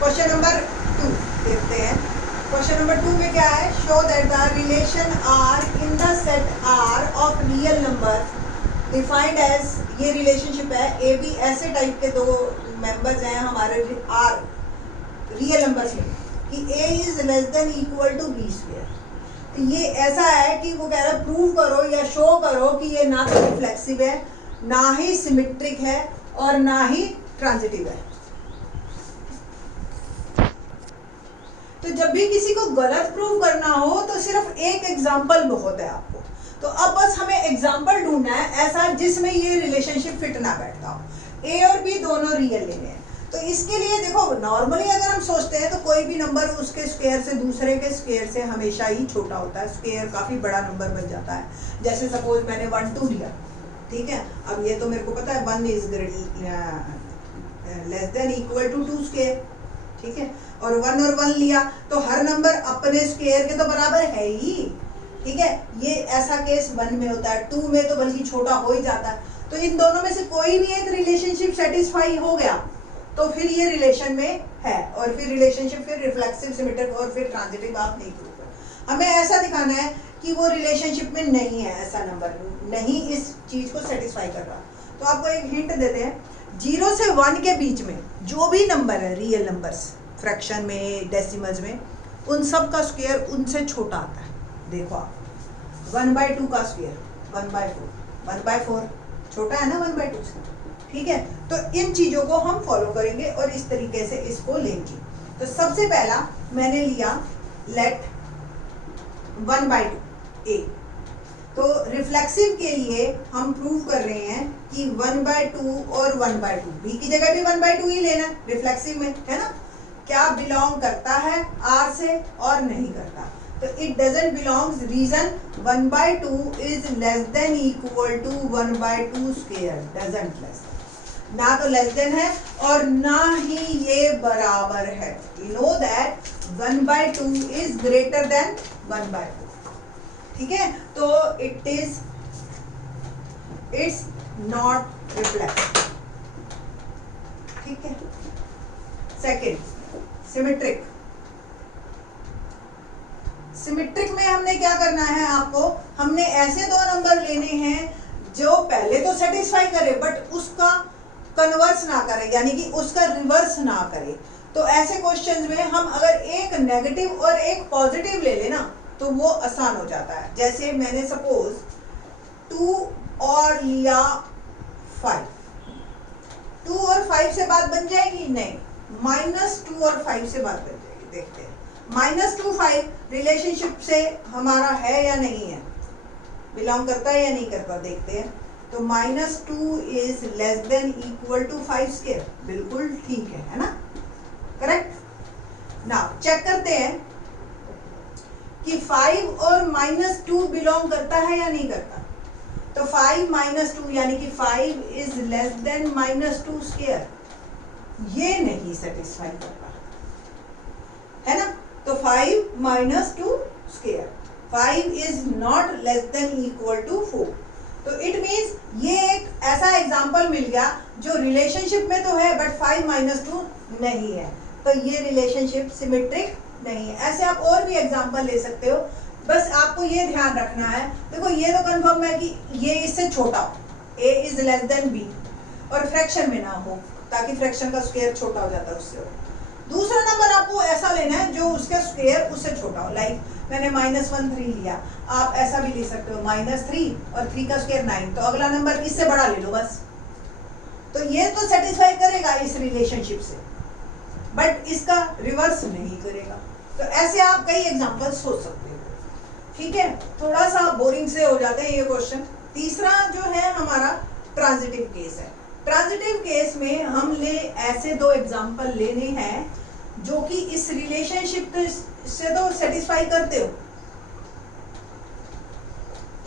Question number 2 देखते हैं। Question number 2 में क्या है, show that the relation R in the set R of real number defined as, ये रिलेशनशिप है ए बी, ऐसे टाइप के दो मेंबर्स हैं हमारे आर रियल नंबर्स में कि a is less than equal to B square. तो ये ऐसा है कि वो कह रहा है प्रूव करो या शो करो कि ये ना तो रिफ्लेक्सिव है, ना ही सिमेट्रिक है और ना ही ट्रांजिटिव है। तो जब भी किसी को गलत प्रूव करना हो तो सिर्फ एक एग्जांपल बहुत है आपको। तो अब बस हमें एग्जांपल ढूंढना है ऐसा जिसमें ये रिलेशनशिप फिट ना बैठता हो। ए और बी दोनों रियल लेने हैं। तो इसके लिए देखो, नॉर्मली अगर हम सोचते हैं तो कोई भी नंबर उसके स्क्वायर से दूसरे के स्क्वायर से हमेशा ही छोटा होता है, स्क्वायर काफ़ी बड़ा नंबर बन जाता है। जैसे सपोज मैंने 1 2 लिया, ठीक है, अब ये तो मेरे को पता है 1 is less than equal to 2 square, ठीक है, और 1 और 1 लिया तो हर नंबर अपने स्क्वायर के तो बराबर है ही, ठीक है। ये ऐसा केस 1 में होता है, 2 में तो बल्कि छोटा हो ही जाता है। तो इन दोनों में से कोई भी एक रिलेशनशिप सेटिस्फाई हो गया तो फिर ये रिलेशन में है, और फिर रिलेशनशिप फिर रिफ्लेक्सिव, सिमेट्रिक और फिर ट्रांजिटिव आप नहीं प्रूव कर। हमें ऐसा दिखाना है कि वो रिलेशनशिप में नहीं है, ऐसा नंबर नहीं इस चीज को सेटिस्फाई कर रहा। तो आपको एक हिंट देते हैं, 0 से 1 के बीच में जो भी नंबर है रियल नंबर्स, फ्रैक्शन में, डेसिमल्स में, उन सब का स्क्वायर उनसे छोटा आता है। देखो आप 1/2 का स्क्वायर 1/4, 1/4 छोटा है ना 1/2 से, ठीक है। तो इन चीजों को हम फॉलो करेंगे और इस तरीके से इसको लेंगे। तो सबसे पहला मैंने लिया लेट 1/2 ए। तो रिफ्लेक्सिव के लिए हम प्रूव कर रहे हैं कि 1/2 और 1/2, बी की जगह भी 1/2 ही लेना है रिफ्लेक्सिव में, है ना। क्या बिलोंग करता है आर से और नहीं करता। तो it doesn't belongs, reason 1/2 is less than equal to 1/2 square, doesn't less, ना तो लेस देन है और ना ही ये बराबर है। You know that 1/2 is greater than 1/4, ठीक है। तो इट्स नॉट रिफ्लेक्टिव, ठीक है। Second, symmetric. सिमेट्रिक में हमने क्या करना है, आपको हमने ऐसे दो नंबर लेने हैं जो पहले तो सेटिस्फाई करे बट उसका कन्वर्स ना करे, यानी कि उसका रिवर्स ना करे। तो ऐसे क्वेश्चंस में हम अगर एक नेगेटिव और एक पॉजिटिव ले लेना तो वो आसान हो जाता है। जैसे मैंने सपोज 2 और लिया 5, 2 और 5 से बात बन जाएगी, नहीं, -2 और 5 से बात बन जाएगी। देखते हैं -2 5 रिलेशनशिप से हमारा है या नहीं है, बिलोंग करता है या नहीं करता, देखते हैं। तो -2 is less than equal to 5 square, बिल्कुल ठीक है ना, करेक्ट। नाउ चेक करते हैं कि 5 और -2 बिलोंग करता है या नहीं करता। तो 5 -2 यानी कि 5 इज लेस देन -2 स्क्वायर, ये नहीं सेटिस्फाई करता है ना। तो 5 -2 square, 5 is not less than equal to 4। तो इट मीन्स ये एक ऐसा एग्जाम्पल मिल गया जो रिलेशनशिप में तो है बट 5 -2 नहीं है। तो ये रिलेशनशिप सिमेट्रिक नहीं है। ऐसे आप और भी एग्जाम्पल ले सकते हो, बस आपको ये ध्यान रखना है। देखो ये तो कंफर्म है कि ये इससे छोटा हो, a is less then b, और फ्रैक्शन में ना हो ताकि फ्रैक्शन का स्क्वायर छोटा हो जाता है उससे। दूसरा नंबर आपको ऐसा लेना है जो उसका स्क्वायर उससे छोटा हो। लाइक मैंने -1 3 लिया, आप ऐसा भी ले सकते हो -3 और 3 का स्क्वायर 9, तो अगला नंबर इससे बड़ा ले लो बस। तो ये तो सेटिस्फाई करेगा इस रिलेशनशिप से बट इसका रिवर्स नहीं करेगा। तो ऐसे आप कई एग्जांपल सोच सकते हो, ठीक है। थोड़ा सा बोरिंग से हो जाते हैं ये क्वेश्चन। तीसरा जो है हमारा ट्रांजिटिव केस है। ट्रांजिटिव केस में हम ऐसे दो एग्जांपल लेने हैं जो कि इस रिलेशनशिप से तो सेटिस्फाई करते हो।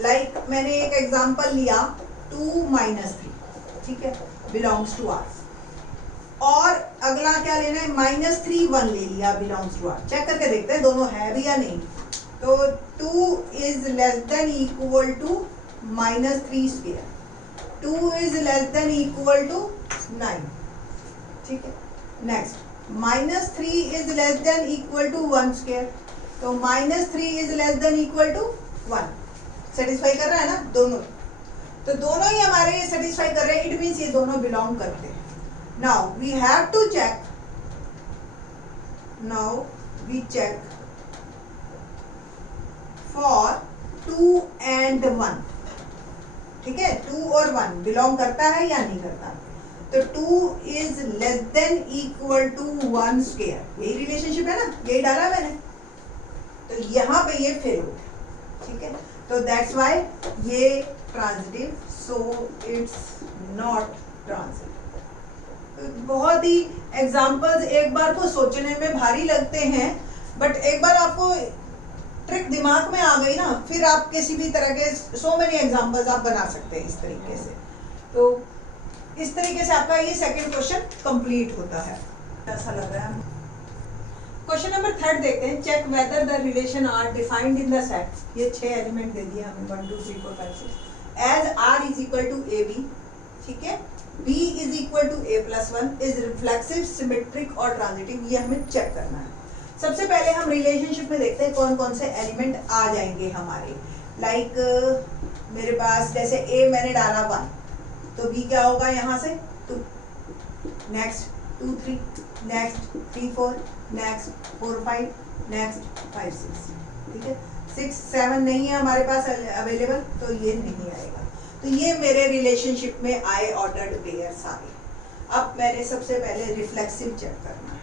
लाइक मैंने एक एग्जांपल लिया 2 - 3, ठीक है, बिलोंग्स टू आर, और अगला क्या लेना है -3 1 ले लिया, बिलोंग्स टू आर। चेक करके देखते हैं दोनों है भी या नहीं। तो 2 is less than equal to -3 square, 2 is less than equal to 9, ठीक है। Next -3 is less than equal to 1 square, तो -3 is less than equal to 1। Satisfy कर रहा है ना दोनों, तो दोनों ही हमारे ये सेटिस्फाई कर रहे हैं, इट मीन्स ये दोनों बिलोंग करते हैं। Now we have to check, now we check for 2 and 1, ठीक है, 2 और 1 बिलोंग करता है या नहीं करता, तो 2 is less than equal to 1 square, यही रिलेशनशिप है ना, यही डाला मैंने, तो यहाँ पे ये फेल हो गया, ठीक है, तो दैट्स वाई ये transitive, so it's not transitive. बहुत ही एग्जाम्पल्स एक बार को सोचने में भारी लगते हैं, बट एक बार आपको ट्रिक दिमाग में आ गई ना, फिर आप किसी भी तरह के सो मेनी एग्जांपल्स आप बना सकते हैं इस तरीके से। तो इस तरीके से आपका ये सेकंड क्वेश्चन कंप्लीट होता है। ऐसा लग रहा है। क्वेश्चन नंबर 3 देखते हैं, check whether the relation R defined in the set. ये 6 एलिमेंट दे दिए हमें 1 2 3 4 5 6 as R is equal to A B, ठीक है, B is equal to A plus 1 is reflexive, symmetric और ट्रांजिटिव, ये हमें चेक करना है। सबसे पहले हम रिलेशनशिप में देखते हैं कौन कौन से एलिमेंट आ जाएंगे हमारे। लाइक मेरे पास जैसे ए मैंने डाला 1, तो बी क्या होगा यहाँ से 2, नेक्स्ट 2 3, नेक्स्ट 3 4, नेक्स्ट 4 5, नेक्स्ट 5 6, ठीक है, 6 7 नहीं है हमारे पास अवेलेबल, तो ये नहीं आएगा। तो ये मेरे रिलेशनशिप में आए ऑर्डर्ड पेयर्स आ गए। अब मैंने सबसे पहले रिफ्लेक्सिव चेक करना है,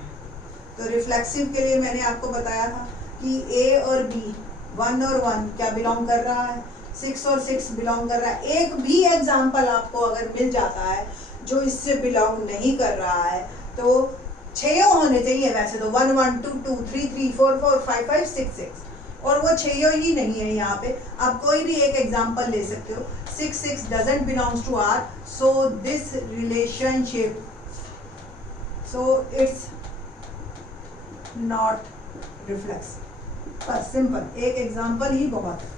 तो रिफ्लेक्सिव के लिए मैंने आपको बताया था कि ए और बी 1 और 1 क्या बिलोंग कर रहा है, 6 और 6 बिलोंग कर रहा है। एक भी एग्जाम्पल आपको अगर मिल जाता है जो इससे बिलोंग नहीं कर रहा है, तो 6 होने चाहिए वैसे तो, 1 1 2 2 3 3 4 4 5 5 6 6, और वो 6 ही नहीं है यहाँ पे। आप कोई भी एक एग्जाम्पल ले सकते हो। 6 6 doesn't belongs to R, so this relationship, so it's not reflexive. बस सिंपल, एक एग्जांपल ही बहुत है।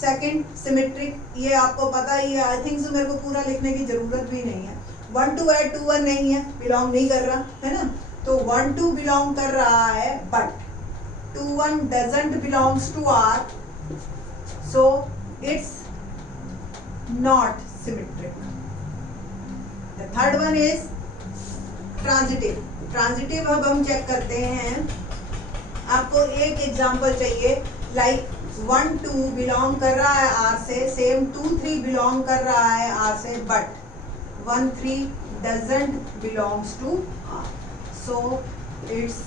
सेकंड सिमेट्रिक, ये आपको पता ही है, आई थिंक मेरे को पूरा लिखने की जरूरत भी नहीं है। 1 2 ऐड 2 1 नहीं है, बिलोंग नहीं कर रहा है ना, तो 1 2 बिलोंग कर रहा है, but 2 1 doesn't belongs to R, so it's not symmetric. The third one is transitive. Transitive अब हम चेक करते हैं, आपको एक एग्जांपल चाहिए, लाइक 1 2 बिलोंग कर रहा है आर से, सेम 2 3 बिलोंग कर रहा है आर से, but 1 3 doesn't belongs to R, so it's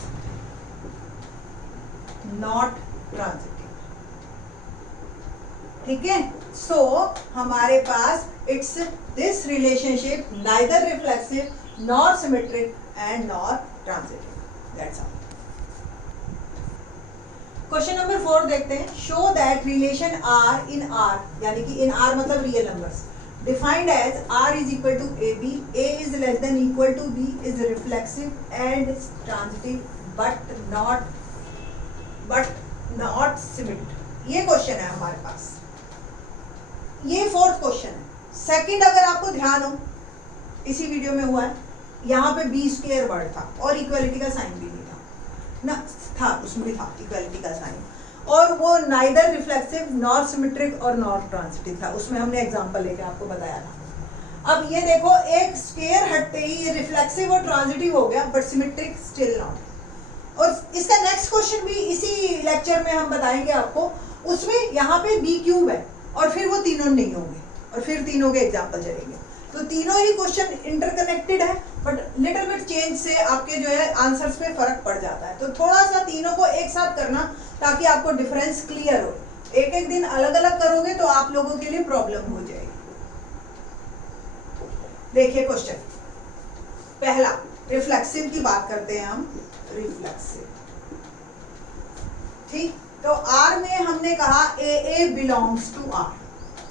not transitive, ठीक है। सो हमारे पास it's this relationship neither reflexive nor symmetric and not transitive, that's all. Question number 4 देखते हैं, show that relation R in R, यानी कि in R मतलब real numbers, defined as R is equal to A b, a is less than equal to b, is reflexive and transitive but not symmetric. ये question है हमारे पास, ये 4th question है। Second अगर आपको ध्यान हो, इसी वीडियो में हुआ है, यहाँ पे बी स्क्वायर वर्ड था और इक्वलिटी का साइन भी नहीं था ना, था उसमें भी था इक्वलिटी का साइन, और वो नाइदर रिफ्लेक्सिव नॉर सिमेट्रिक और नॉर ट्रांजिटिव था, उसमें हमने एग्जांपल लेके आपको बताया था। अब ये देखो, एक स्क्वायर हटते ही ये रिफ्लेक्सिव और ट्रांजिटिव हो गया, बट सिमेट्रिक स्टिल नॉट। और इसका नेक्स्ट क्वेश्चन भी इसी लेक्चर में हम बताएंगे आपको, उसमें यहाँ पे बी क्यूब है और फिर वो तीनों नहीं होंगे, और फिर तीनों के एग्जाम्पल चलेंगे। तो तीनों ही क्वेश्चन इंटरकनेक्टेड है, बट लिटिल बिट चेंज से आपके जो है आंसर्स पे फर्क पड़ जाता है। तो थोड़ा सा तीनों को एक साथ करना ताकि आपको डिफरेंस क्लियर हो। एक एक दिन अलग अलग करोगे तो आप लोगों के लिए प्रॉब्लम हो जाएगी। देखिए क्वेश्चन पहला, रिफ्लेक्सिव की बात करते हैं हम, रिफ्लेक्सिव, ठीक। तो आर में हमने कहा ए बिलोंग्स टू आर,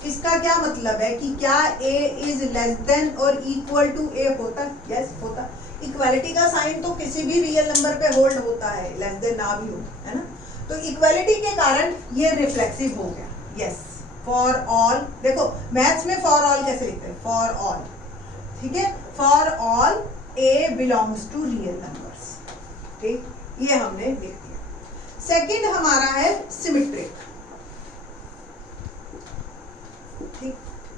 इसका क्या मतलब है कि क्या a इज लेस देन और इक्वल टू a होता है? यस होता। इक्वालिटी का साइन तो किसी भी रियल नंबर पे होल्ड होता है, लेस देन ना भी हो, है ना। तो इक्वालिटी के कारण ये रिफ्लेक्सिव हो गया। यस, फॉर ऑल, देखो मैथ्स में फॉर ऑल कैसे लिखते हैं, फॉर ऑल, ठीक है। For all a belongs to real numbers, ठीक, ये हमने लिख दिया। सेकंड हमारा है सिमेट्रिक। ठीक,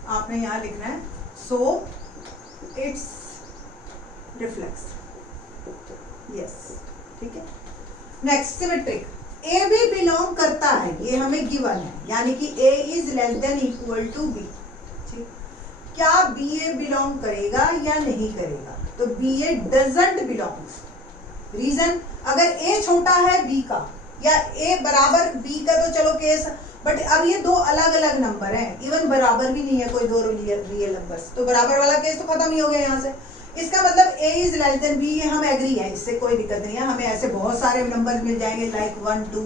आपने यहां लिखना है सो इट्स रिफ्लेक्स, यस, ठीक है। नेक्स्ट सिमेट्रिक, ए भी बिलोंग करता है, ये हमें गिवन है, यानी कि a is less than equal to b. ठीक, क्या बी ए बिलोंग करेगा या नहीं करेगा? तो B A doesn't belongs. Reason, अगर ए छोटा है बी का या ए बराबर बी का तो चलो केस, बट अब ये दो अलग अलग नंबर हैं, इवन बराबर भी नहीं है कोई दो रियल नंबर्स, तो बराबर वाला केस तो खत्म ही हो गया यहाँ से। इसका मतलब a is less then b, ये हम एग्री है, इससे कोई दिक्कत नहीं है। हमें ऐसे बहुत सारे नंबर मिल जाएंगे लाइक 1 2,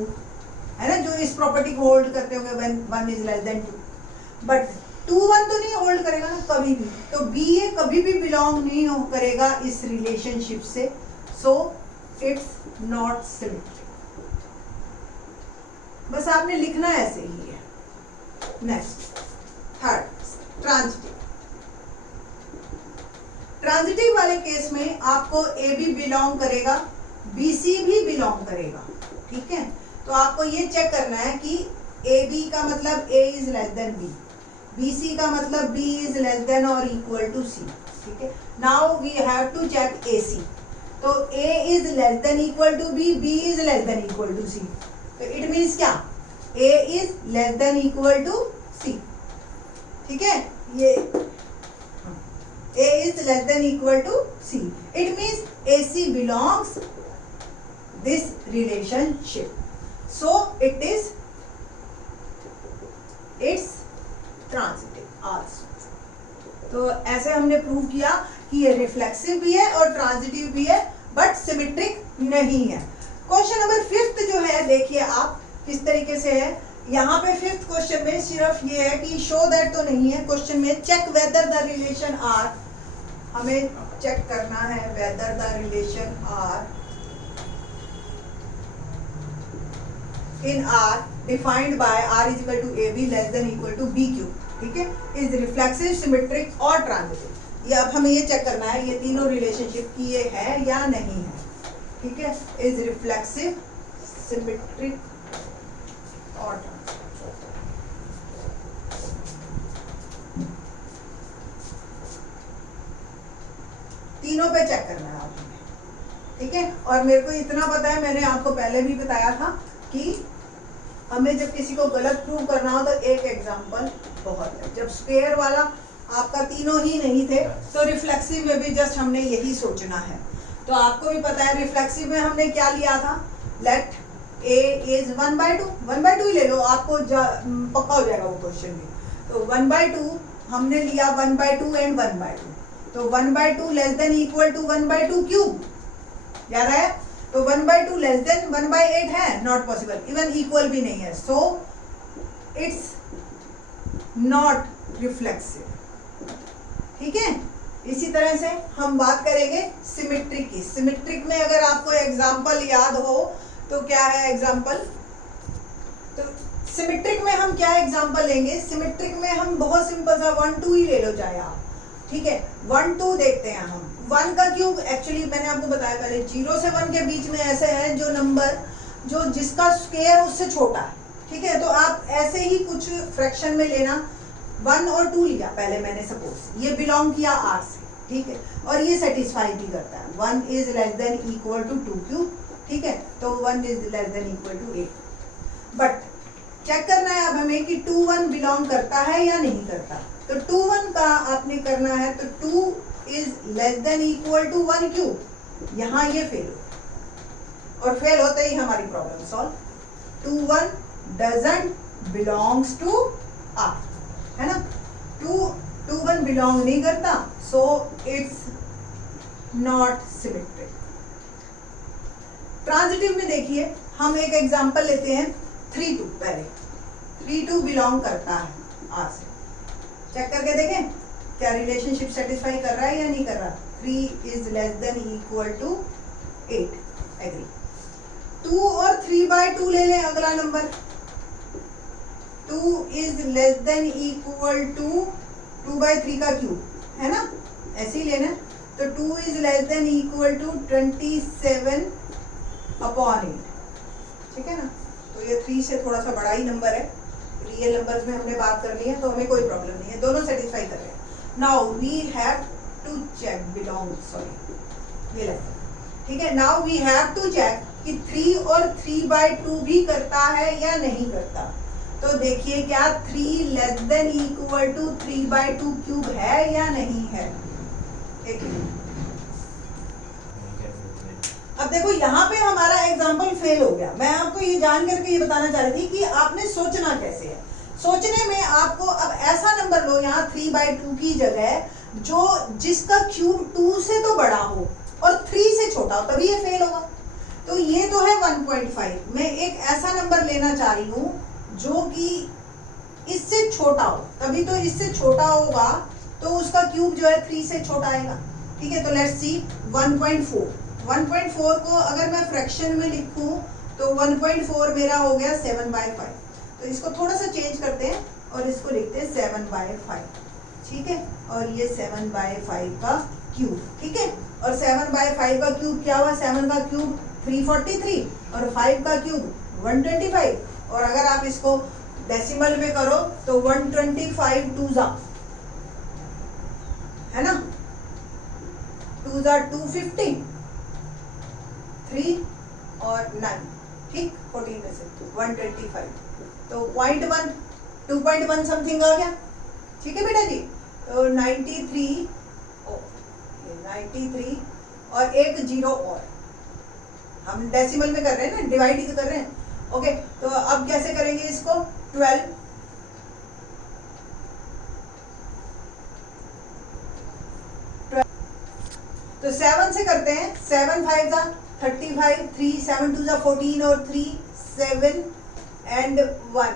है ना, जो इस प्रॉपर्टी को होल्ड करते होंगे when 1 is less then 2, but 2 1 तो नहीं होल्ड करेगा ना कभी भी, तो b ये कभी भी बिलोंग नहीं करेगा इस रिलेशनशिप से, सो इट्स नॉट सिमेट्रिक। बस आपने लिखना ऐसे ही है। Next third transitive. ट्रांजिटिव वाले केस में आपको ए भी बिलोंग करेगा, बी सी भी बिलोंग करेगा, ठीक है। तो आपको ये चेक करना है कि ए बी का मतलब a is less than b, b c का मतलब बी इज लेस देन और इक्वल टू सी, ठीक है। Now we have to check a c, तो a is less than equal to b, b is less than equal to c, तो it means क्या, a is less than equal to c, ठीक है। ये A is less than equal to C. It means AC belongs this relationship. So it is it's transitive also. तो ऐसे हमने prove किया कि ये रिफ्लेक्सिव भी है और ट्रांजिटिव भी है, बट सिमेट्रिक नहीं है। क्वेश्चन नंबर 5 जो है, देखिए आप किस तरीके से है। यहाँ पे 5th क्वेश्चन में सिर्फ ये है कि शो दैट तो नहीं है, क्वेश्चन में check whether the relation R, हमें चेक करना है whether the relation R in R defined by R is equal to A B less than equal to B cube, ठीक है, इज रिफ्लेक्सिव सिमेट्रिक और ट्रांजिटिव। ये अब हमें ये चेक करना है ये तीनों रिलेशनशिप की ये है या नहीं है, ठीक है, इज रिफ्लेक्सिव सिमेट्रिक और ट्रांजिटिव। तीनों पे चेक करना है आपने, ठीक है। और मेरे को इतना पता है, मैंने आपको पहले भी बताया था कि हमें जब किसी को गलत प्रूव करना हो तो एक एग्जांपल बहुत है। जब स्क्वायर वाला आपका तीनों ही नहीं थे तो रिफ्लेक्सिव में भी जस्ट हमने यही सोचना है। तो आपको भी पता है रिफ्लेक्सिव में हमने क्या लिया था, लेट ए इज 1/2, 1/2 ही ले लो, आपको पक्का हो जाएगा वो क्वेश्चन भी। तो 1/2 हमने लिया 1/2 एंड 1/2, तो 1/2 less than equal to 1/2 cube, याद है। तो 1/2 लेस देन 1/8 है, नॉट पॉसिबल, इवन इक्वल भी नहीं है, सो इट्स नॉट रिफ्लेक्सिव, ठीक है। इसी तरह से हम बात करेंगे सिमेट्रिक की। सिमेट्रिक में अगर आपको एग्जांपल याद हो तो क्या है एग्जांपल, तो सिमेट्रिक में हम क्या एग्जांपल लेंगे, सिमेट्रिक में हम बहुत सिंपल सा 1 2 ही ले लो चाहे आप, ठीक है। 1 2 देखते हैं हम। 1 का क्यूब एक्चुअली मैंने आपको बताया पहले 0 से 1 के बीच में ऐसे है जो नंबर जो जिसका स्क्वायर उससे छोटा है, ठीक है। तो आप ऐसे ही कुछ फ्रैक्शन में लेना, 1 और 2 लिया पहले मैंने, सपोज ये बिलोंग किया R से, ठीक है, और ये सेटिस्फाई भी करता है 1 is less than equal to 2 cube, ठीक है, तो 1 is less than equal to 8। But check करना है अब हमें कि 2 1 बिलोंग करता है या नहीं करता। तो 2 1 का आपने करना है, तो 2 is less than equal to 1 cube, यहाँ ये फेल हो, और फेल होते ही हमारी problem solve. 2 1 doesn't belongs to R, है ना, 2 1 बिलोंग नहीं करता, so it's not symmetric. Transitive में देखिए हम एक एग्जांपल लेते हैं 3 2, पहले 3 2 बिलोंग करता है R से, चेक करके देखें क्या रिलेशनशिप सेटिस्फाई कर रहा है या नहीं कर रहा। 3 is less than equal to 8, agree. 2 और 3/2 ले लें अगला number, 2 is less than equal to 2/3 का क्यूब, है ना, ऐसे ही लेना। तो 2 is less than equal to 27 upon 8, ठीक है ना। तो ये 3 से थोड़ा सा बड़ा ही नंबर है, रियल नंबर्स में हमने बात करनी है तो हमें कोई प्रॉब्लम नहीं है, दोनों सेटिस्फाई कर रहे हैं। Now we have to check belong, sorry ये ठीक है। Now we have to check कि 3 और 3/2 भी करता है या नहीं करता। तो देखिए क्या 3 less than equal to 3/2 cube है या नहीं है। एक मिनट, अब देखो यहाँ पे हमारा एग्जाम्पल फेल हो गया। मैं आपको ये जान करके ये बताना चाह रही थी कि आपने सोचना कैसे है। सोचने में आपको अब ऐसा नंबर लो यहाँ 3/2 की जगह जो जिसका क्यूब 2 से तो बड़ा हो और 3 से छोटा हो, तभी ये फेल होगा। तो ये तो है 1.5। मैं एक ऐसा नंबर लेना चाह रही हूँ जो कि इससे छोटा हो, तभी तो इससे छोटा होगा तो उसका क्यूब जो है 3 से छोटा आएगा। ठीक है, तो लेट्स सी 1.4। 1.4 को अगर मैं फ्रैक्शन में लिखूं तो 1.4 मेरा हो गया 7/5। तो इसको थोड़ा सा चेंज करते हैं और इसको लिखते हैं 7/5, ठीक है। और ये 7/5 का क्यूब, ठीक है। और 7/5 का क्यूब क्या हुआ, 7 का क्यूब 343 और 5 का क्यूब 125। और अगर आप इसको डेसिमल में करो तो 125 2 जा, है ना, 2 जा 250, 3 और 9, ठीक, 14 में से 125। तो 0.1 2.1 समथिंग आ गया, ठीक है बेटा जी। तो 93 और एक जीरो और, हम डेसिमल में कर रहे हैं ना, डिवाइड ही तो कर रहे हैं। ओके, तो अब कैसे करेंगे इसको, 12 तो 7 से करते हैं, 7 5 जा 35, 3 7 2 जा 14 और 3 7 एंड 1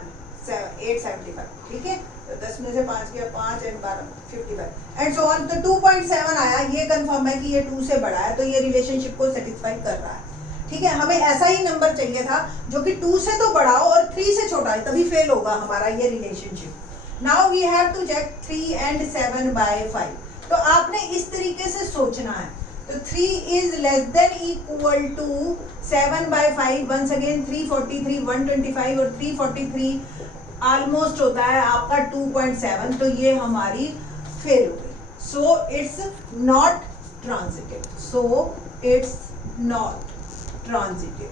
875, ठीक है। तो 10 में से 5 गया 5 एंड 12 55 एंड सो ऑन। तो 2.7 आया, ये कंफर्म है कि ये 2 से बड़ा है, तो ये रिलेशनशिप को सेटिस्फाई कर रहा है, ठीक है। हमें ऐसा ही नंबर चाहिए था जो कि 2 से तो बड़ा हो और 3 से छोटा है, तभी फेल होगा हमारा ये relationship. Now we have to check 3 and 7/5। तो आपने इस तरीके से सोचना है। तो 3 is less than equal to 7/5। Once again 343 125 और 343 ऑलमोस्ट होता है आपका 2.7। तो ये हमारी फेल हो गई। सो it's not transitive, so it's not transitive,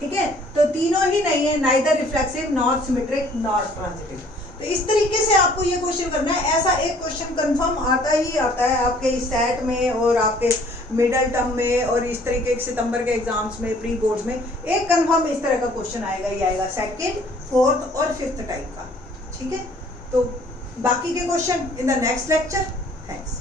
ठीक है। तो तीनों ही नहीं है, neither reflexive not symmetric not transitive. तो इस तरीके से आपको ये क्वेश्चन करना है। ऐसा एक क्वेश्चन कंफर्म आता ही आता है आपके सेट में और आपके मिडल टर्म में और इस तरीके के सितंबर के एग्जाम्स में, प्री बोर्ड्स में एक कंफर्म इस तरह का क्वेश्चन आएगा ही आएगा, सेकंड, फोर्थ और फिफ्थ टाइप का, ठीक है। तो बाकी के question in the next lecture. Thanks.